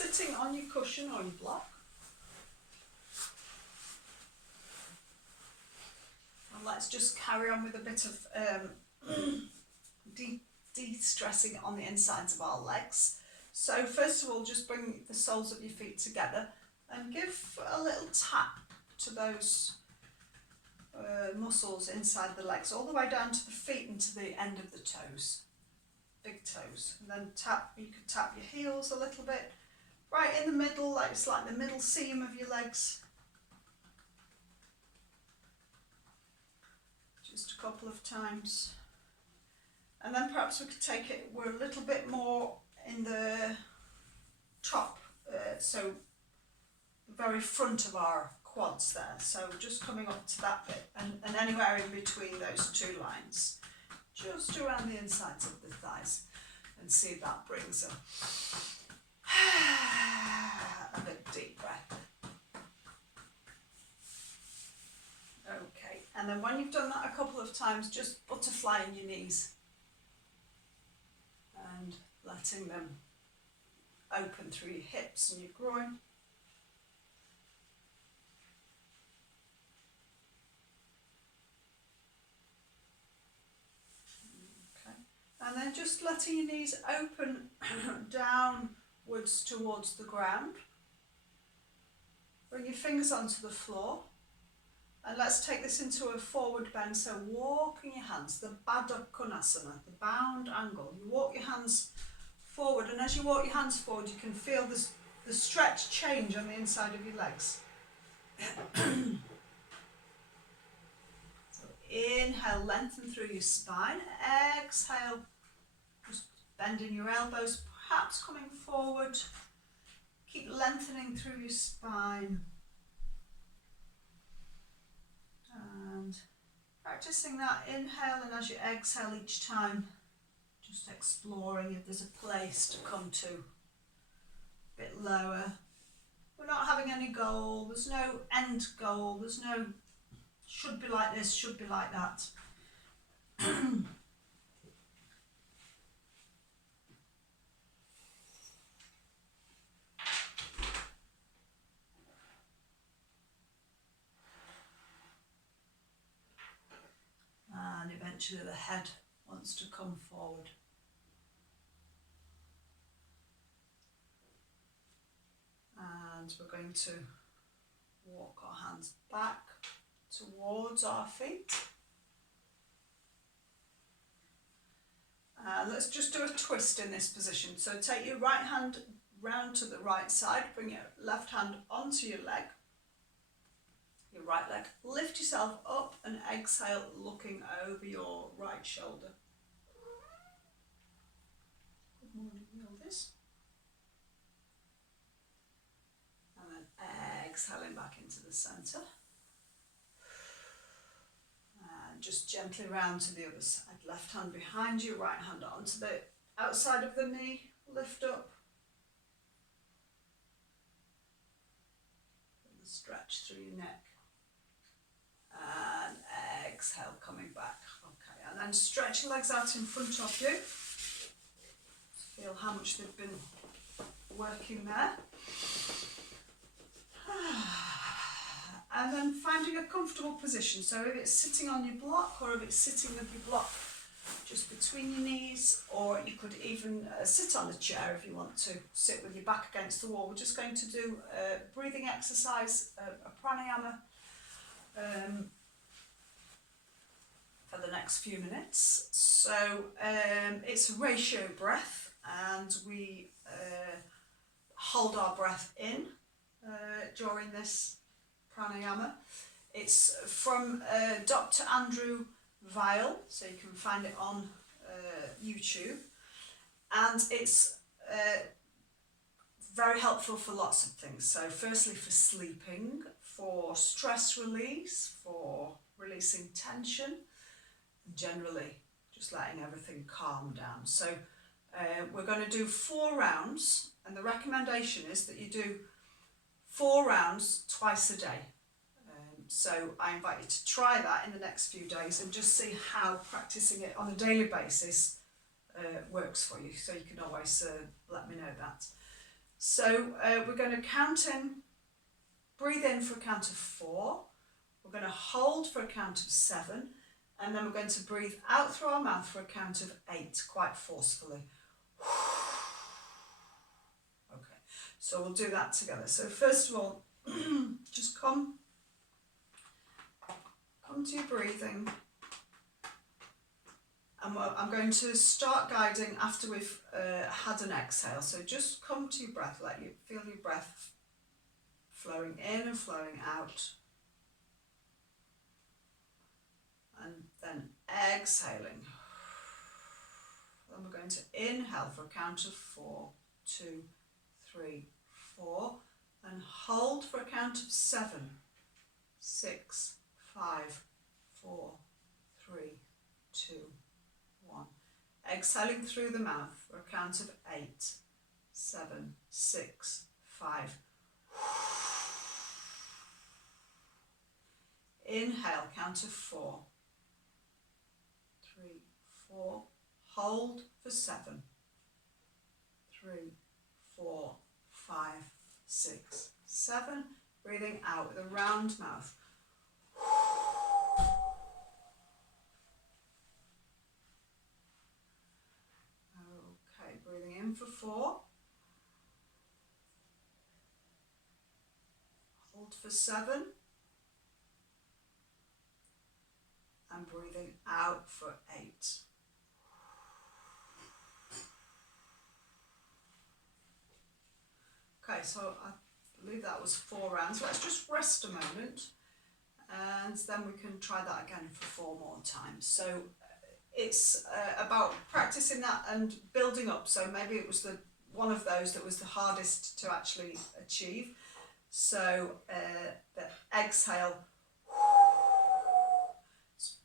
sitting on your cushion or your block. And let's just carry on with a bit of de-stressing on the insides of our legs. So first of all, just bring the soles of your feet together and give a little tap to those muscles inside the legs, all the way down to the feet and to the end of the toes, big toes. And then you could tap your heels a little bit, right in the middle, like it's like the middle seam of your legs. Just a couple of times. And then perhaps we could take it, we're a little bit more in the top, so the very front of our quads there. So just coming up to that bit and anywhere in between those two lines, just around the insides of the thighs, and see if that brings a big deep breath. Okay, and then when you've done that a couple of times, just butterfly in your knees and letting them open through your hips and your groin. Okay, and then just letting your knees open downwards towards the ground. Bring your fingers onto the floor. And let's take this into a forward bend, so walking your hands, the Baddha Konasana, the bound angle. You walk your hands forward, and as you walk your hands forward, you can feel the stretch change on the inside of your legs. So inhale, lengthen through your spine. Exhale, just bending your elbows, perhaps coming forward. Keep lengthening through your spine. And practicing that inhale, and as you exhale each time, just exploring if there's a place to come to, a bit lower. We're not having any goal, there's no end goal, there's no should be like this, should be like that. And eventually the head wants to come forward. And we're going to walk our hands back towards our feet. And let's just do a twist in this position. So take your right hand round to the right side, bring your left hand onto your leg, your right leg. Lift yourself up and exhale, looking over your right shoulder. Good morning, Yildiz. And then exhaling back into the centre. And just gently round to the other side. Left hand behind you, right hand onto the outside of the knee. Lift up. And stretch through your neck. And exhale, coming back. Okay, and then stretch your legs out in front of you. Feel how much they've been working there. And then finding a comfortable position. So if it's sitting on your block, or if it's sitting with your block just between your knees, or you could even sit on a chair if you want to sit with your back against the wall. We're just going to do a breathing exercise, a pranayama, for the next few minutes. So it's a ratio breath, and we hold our breath in during this pranayama. It's from Dr. Andrew Weil, so you can find it on YouTube, and it's very helpful for lots of things. So firstly, for sleeping, for stress release, for releasing tension, and generally just letting everything calm down. So we're going to do 4 rounds, and the recommendation is that you do 4 rounds twice a day. So I invite you to try that in the next few days and just see how practicing it on a daily basis works for you. So you can always let me know that. So we're going to count in, breathe in for a count of 4, we're going to hold for a count of 7, and then we're going to breathe out through our mouth for a count of 8, quite forcefully. Okay, so we'll do that together. So first of all, just come to your breathing. And I'm going to start guiding after we've had an exhale. So just come to your breath, feel your breath flowing in and flowing out. And then exhaling. Then we're going to inhale for a count of 4, 2, 3, 4. And hold for a count of 7, 6, 5, 4, 3, 2, 1. Exhaling through the mouth for a count of 8, 7, 6, 5. Inhale, count of 4, 3, 4. Hold for 7, 3, 4, 5, 6, 7. Breathing out with a round mouth. Okay, breathing in for 4. Hold for 7. And breathing out for 8. Okay, so I believe that was 4 rounds. Let's just rest a moment and then we can try that again for 4 more times. So it's about practicing that and building up. So maybe it was one of those that was the hardest to actually achieve. So the exhale,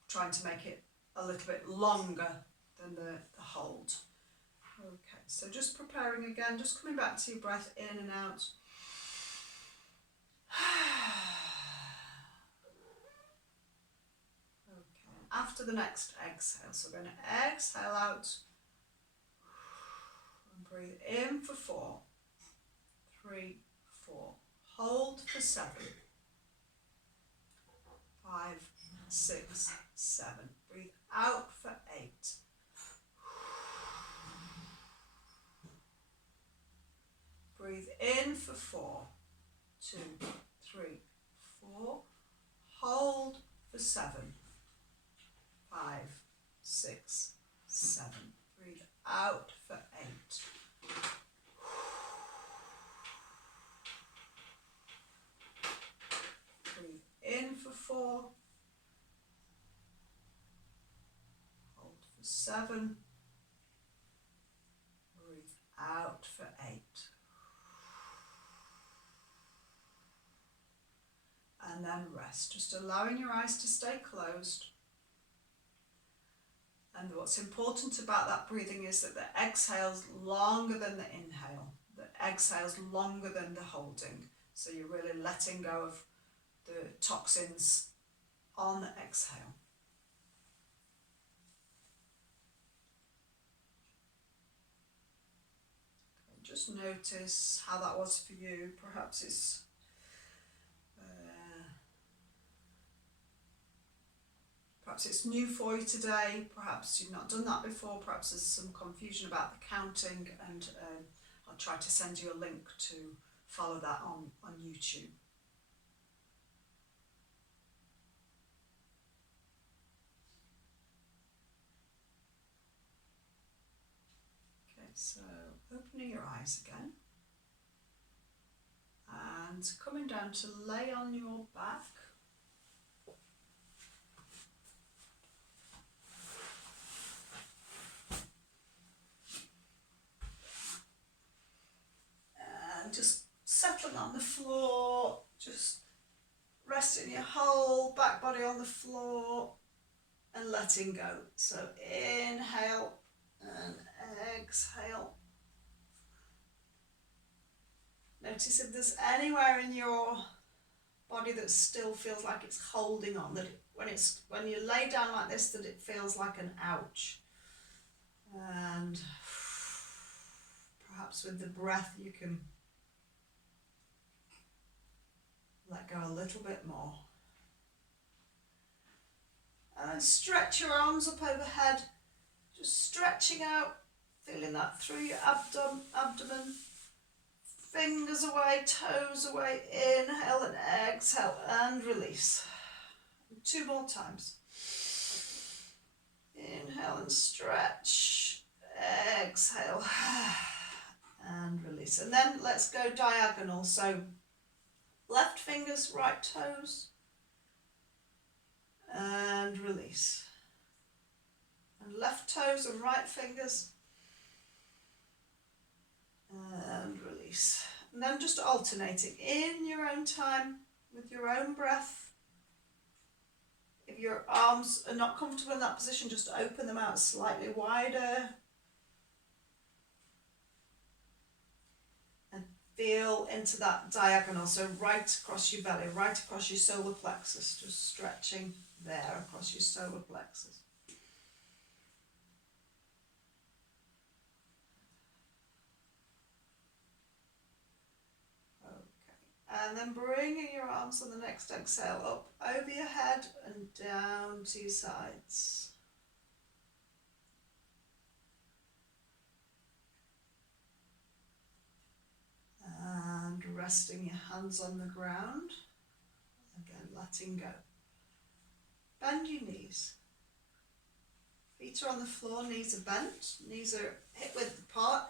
trying to make it a little bit longer than the hold. Okay, so just preparing again, just coming back to your breath in and out. Okay, after the next exhale, so we're going to exhale out and breathe in for 4, 3, 4. Hold for 7, 5, 6, 7. Breathe out for 8. Breathe in for 4, 2, 3, 4. Hold for 7, 5, 6, 7. Breathe out for 8. Breathe in for 4. Hold for 7. Breathe out for 8. And then rest, just allowing your eyes to stay closed. And what's important about that breathing is that the exhale's longer than the inhale. The exhale's longer than the holding. So you're really letting go of the toxins on the exhale. Okay, just notice how that was for you. Perhaps it's new for you today, perhaps you've not done that before, perhaps there's some confusion about the counting, and I'll try to send you a link to follow that on YouTube. Okay, so opening your eyes again and coming down to lay on your back. Just settling on the floor, just resting your whole back body on the floor and letting go. So inhale and exhale. Notice if there's anywhere in your body that still feels like it's holding on, that when you lay down like this, that it feels like an ouch. And perhaps with the breath you can let go a little bit more. And then stretch your arms up overhead, just stretching out, feeling that through your abdomen. Fingers away, toes away, inhale and exhale and release. 2 more times. Inhale and stretch, exhale and release. And then let's go diagonal. So left fingers, right toes and release. And left toes and right fingers and release. And then just alternating in your own time with your own breath. If your arms are not comfortable in that position, just open them out slightly wider. And feel into that diagonal, so right across your belly, right across your solar plexus, just stretching there across your solar plexus. And then bringing your arms on the next exhale up over your head and down to your sides. And resting your hands on the ground. Again, letting go. Bend your knees. Feet are on the floor, knees are bent, knees are hip width apart,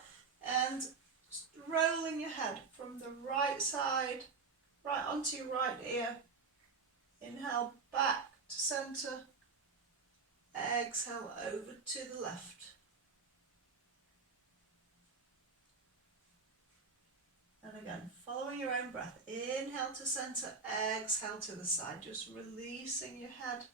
and just rolling your head from the right side right onto your right ear. Inhale back to centre. Exhale over to the left. And again, following your own breath. Inhale to centre, exhale to the side. Just releasing your head.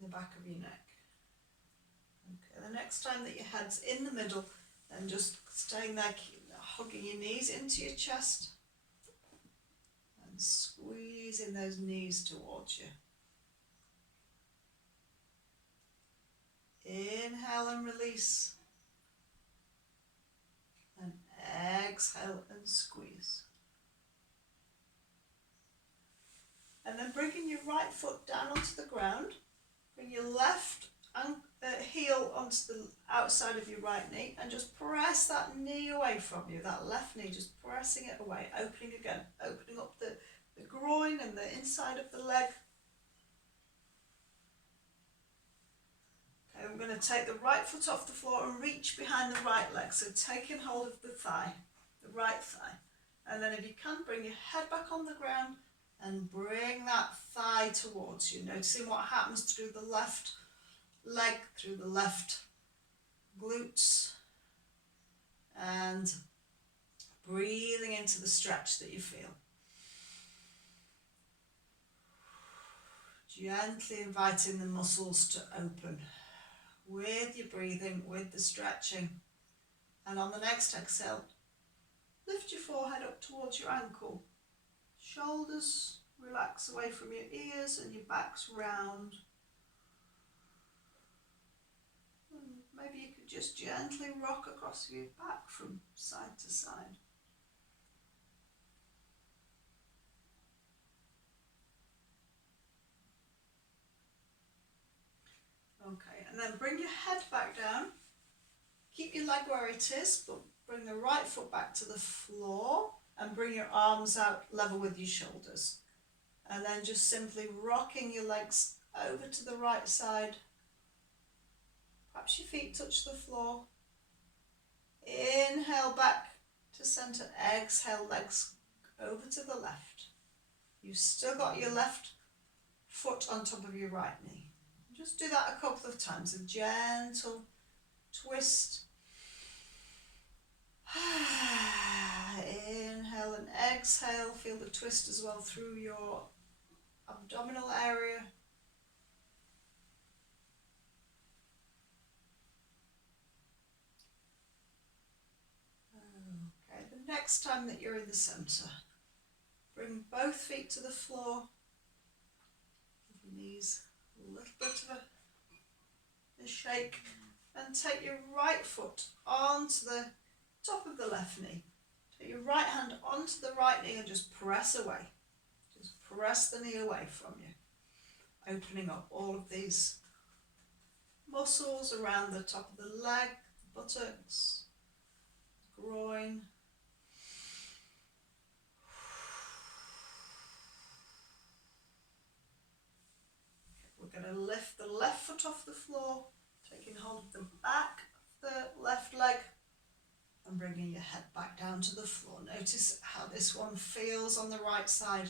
The back of your neck. Okay, the next time that your head's in the middle, then just staying there, hugging your knees into your chest and squeezing those knees towards you. Inhale and release. And exhale and squeeze. And then bringing your right foot down onto the ground. Bring your left heel onto the outside of your right knee and just press that knee away from you, that left knee, just pressing it away, opening again, opening up the groin and the inside of the leg. Okay, I'm going to take the right foot off the floor and reach behind the right leg, so taking hold of the thigh, the right thigh. And then if you can, bring your head back on the ground and bring that thigh towards you, noticing what happens through the left leg, through the left glutes, and breathing into the stretch that you feel. Gently inviting the muscles to open with your breathing, with the stretching. And on the next exhale, lift your forehead up towards your ankle. Shoulders relax away from your ears and your back's round. And maybe you could just gently rock across your back from side to side. Okay, and then bring your head back down. Keep your leg where it is, but bring the right foot back to the floor. And bring your arms out level with your shoulders. And then just simply rocking your legs over to the right side. Perhaps your feet touch the floor. Inhale back to centre. Exhale, legs over to the left. You've still got your left foot on top of your right knee. Just do that a couple of times. A gentle twist. Inhale and exhale. Feel the twist as well through your abdominal area. next time that you're in the centre, bring both feet to the floor. Give your knees a little bit of a shake, and take your right foot onto the top of the left knee. Take your right hand onto the right knee and just press away. Just press the knee away from you, opening up all of these muscles around the top of the leg, the buttocks, groin. We're going to lift the left foot off the floor, taking hold of the back of the left leg and bringing your head back down to the floor. Notice how this one feels on the right side.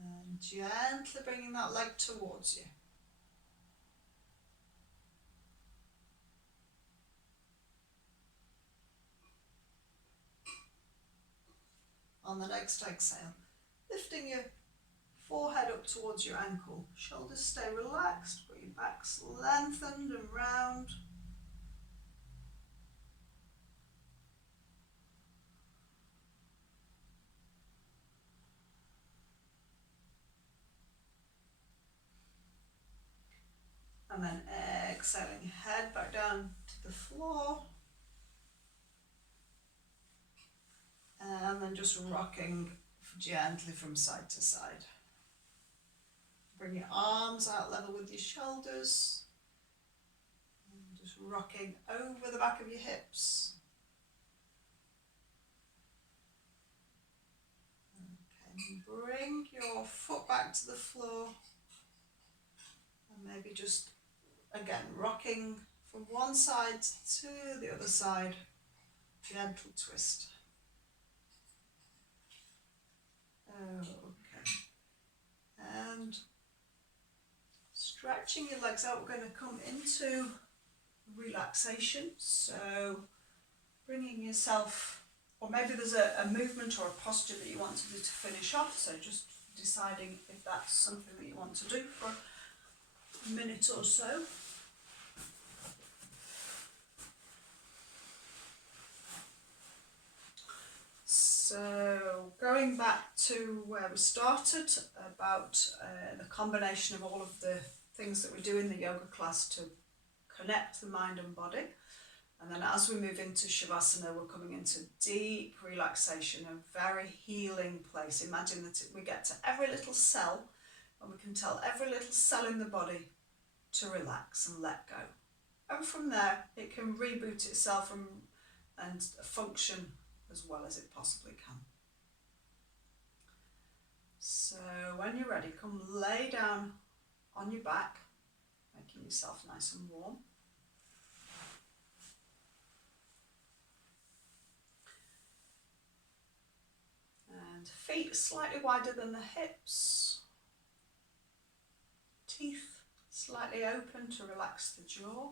And gently bringing that leg towards you. On the next exhale, lifting your forehead up towards your ankle, shoulders stay relaxed, but your back's lengthened and round. And then exhaling, head back down to the floor. And then just rocking gently from side to side. Bring your arms out level with your shoulders. And just rocking over the back of your hips. Okay, bring your foot back to the floor. And maybe just, again, rocking from one side to the other side. Gentle twist. Okay. And stretching your legs out, we're going to come into relaxation. So bringing yourself, or maybe there's a movement or a posture that you want to do to finish off. So just deciding if that's something that you want to do for a minute or so. So going back to where we started about the combination of all of the things that we do in the yoga class to connect the mind and body. And then as we move into Savasana, we're coming into deep relaxation, a very healing place. Imagine that we get to every little cell and we can tell every little cell in the body to relax and let go. And from there, it can reboot itself and function as well as it possibly can. So when you're ready, come lay down on your back, making yourself nice and warm. And feet slightly wider than the hips. Teeth slightly open to relax the jaw.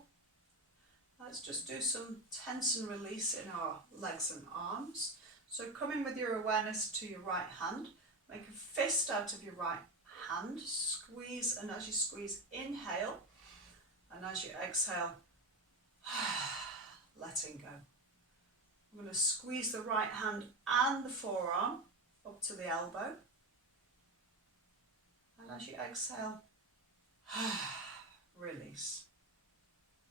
Let's just do some tense and release in our legs and arms. So come in with your awareness to your right hand. Make a fist out of your right hand. Squeeze, and as you squeeze, inhale. And as you exhale, letting go. I'm going to squeeze the right hand and the forearm up to the elbow. And as you exhale, release.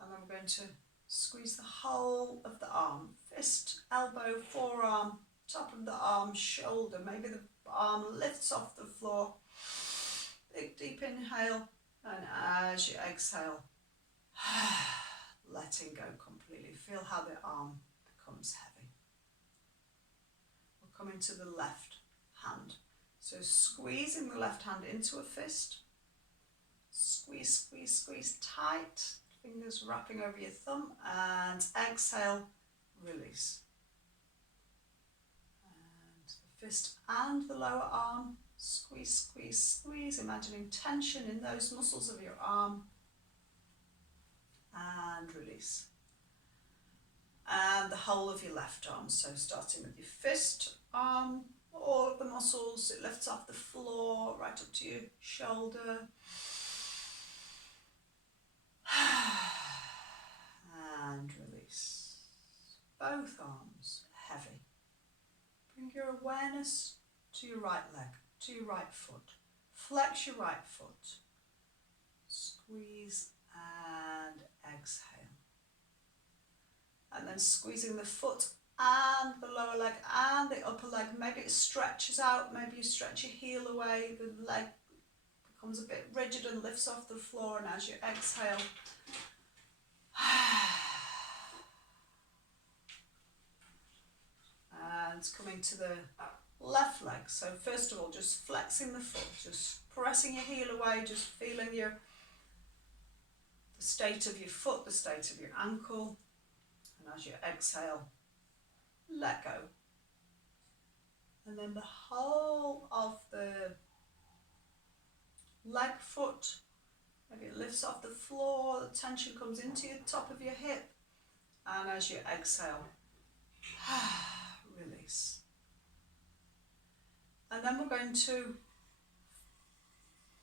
And then we're going to squeeze the whole of the arm, fist, elbow, forearm, top of the arm, shoulder. Maybe the arm lifts off the floor. Big deep inhale, and as you exhale, letting go completely. Feel how the arm becomes heavy. We'll come into the left hand. So squeezing the left hand into a fist. Squeeze, squeeze, squeeze tight. Fingers wrapping over your thumb, and exhale, release. And the fist and the lower arm, squeeze, squeeze, squeeze, imagining tension in those muscles of your arm, and release. And the whole of your left arm, so starting with your fist, arm, all of the muscles, it lifts off the floor, right up to your shoulder. And release. Both arms heavy. your awareness to your right leg, to your right foot. Flex your right foot. Squeeze and exhale. And then squeezing the foot and the lower leg and the upper leg. Maybe it stretches out, maybe you stretch your heel away, the leg becomes a bit rigid and lifts off the floor, and as you exhale, and coming to the left leg. So first of all, just flexing the foot, just pressing your heel away, just feeling the state of your foot, the state of your ankle, and as you exhale, let go. And then the whole of the leg, foot, maybe it lifts off the floor, the tension comes into the top of your hip, and as you exhale, release. And then we're going to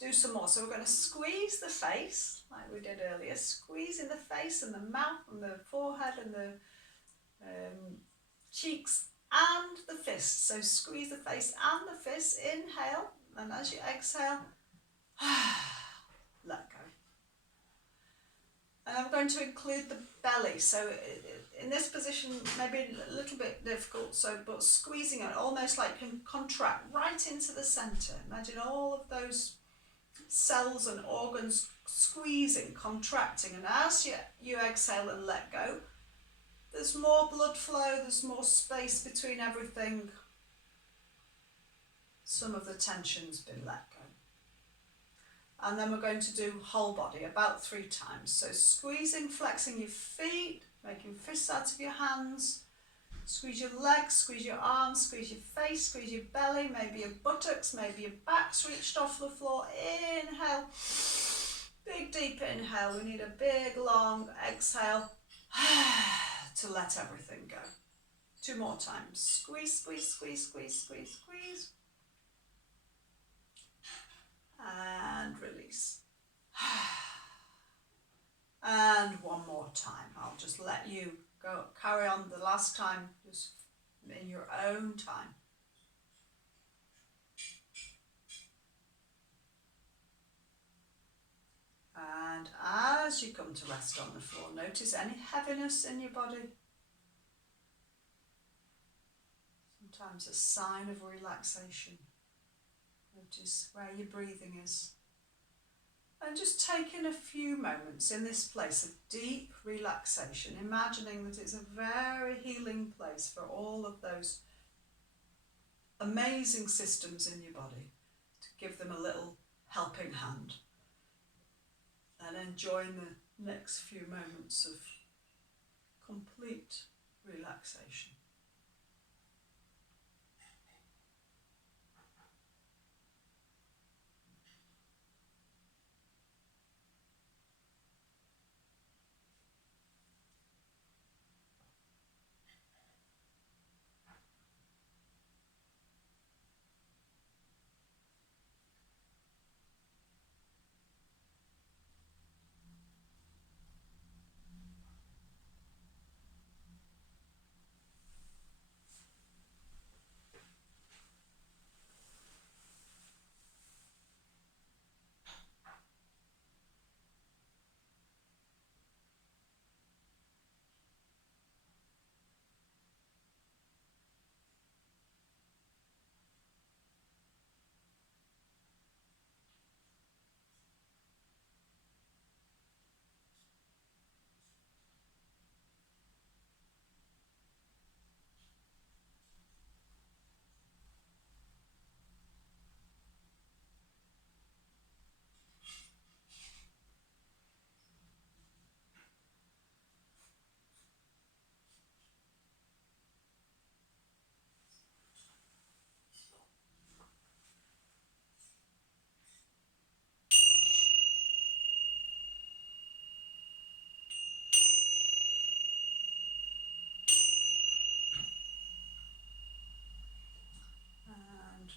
do some more. So we're going to squeeze the face, like we did earlier, squeezing the face and the mouth and the forehead and the cheeks and the fists. So squeeze the face and the fists, inhale, and as you exhale, let go. And I'm going to include the belly. So in this position, maybe a little bit difficult, but squeezing it, almost like you can contract right into the center. Imagine all of those cells and organs squeezing, contracting, and as you exhale and let go, there's more blood flow, there's more space between everything. Some of the tension's been let go. And then we're going to do whole body about 3 times. So squeezing, flexing your feet, making fists out of your hands. Squeeze your legs, squeeze your arms, squeeze your face, squeeze your belly, maybe your buttocks, maybe your back's reached off the floor. Inhale, big deep inhale. We need a big long exhale to let everything go. 2 more times. Squeeze, squeeze, squeeze, squeeze, squeeze, squeeze. And release. And 1 more time. I'll just let you go, carry on the last time, just in your own time. And as you come to rest on the floor, notice any heaviness in your body. Sometimes a sign of relaxation. Notice where your breathing is. And just taking a few moments in this place of deep relaxation, imagining that it's a very healing place for all of those amazing systems in your body, to give them a little helping hand. And enjoying the next few moments of complete relaxation.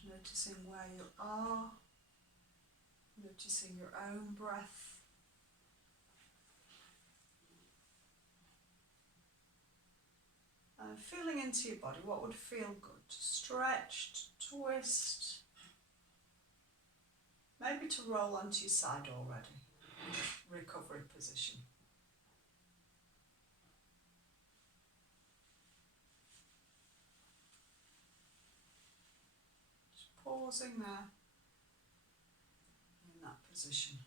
Noticing where you are, noticing your own breath. Feeling into your body, what would feel good? Stretch, to twist, maybe to roll onto your side already, recovery position. Just pausing there in that position.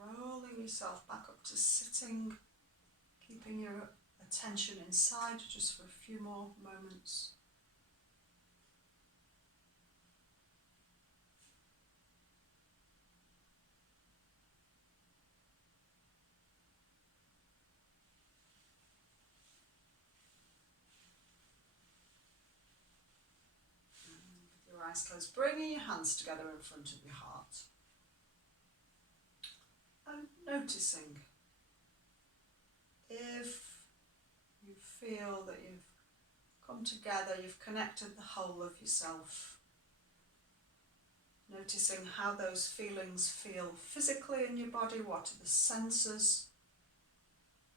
Rolling yourself back up to sitting, keeping your attention inside just for a few more moments. And with your eyes closed, bringing your hands together in front of your heart. And noticing if you feel that you've come together, you've connected the whole of yourself. Noticing how those feelings feel physically in your body, what are the senses,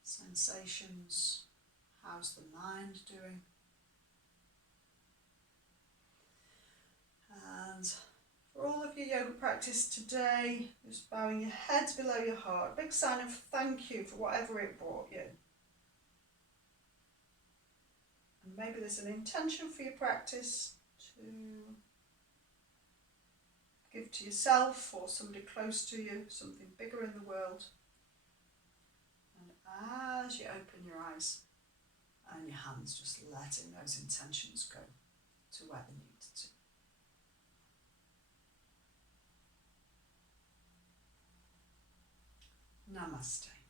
sensations, how's the mind doing? And for all of your yoga practice today, just bowing your heads below your heart, a big sign of thank you for whatever it brought you. And maybe there's an intention for your practice to give to yourself or somebody close to you, something bigger in the world. And as you open your eyes and your hands, just letting those intentions go to where they need to. Namaste.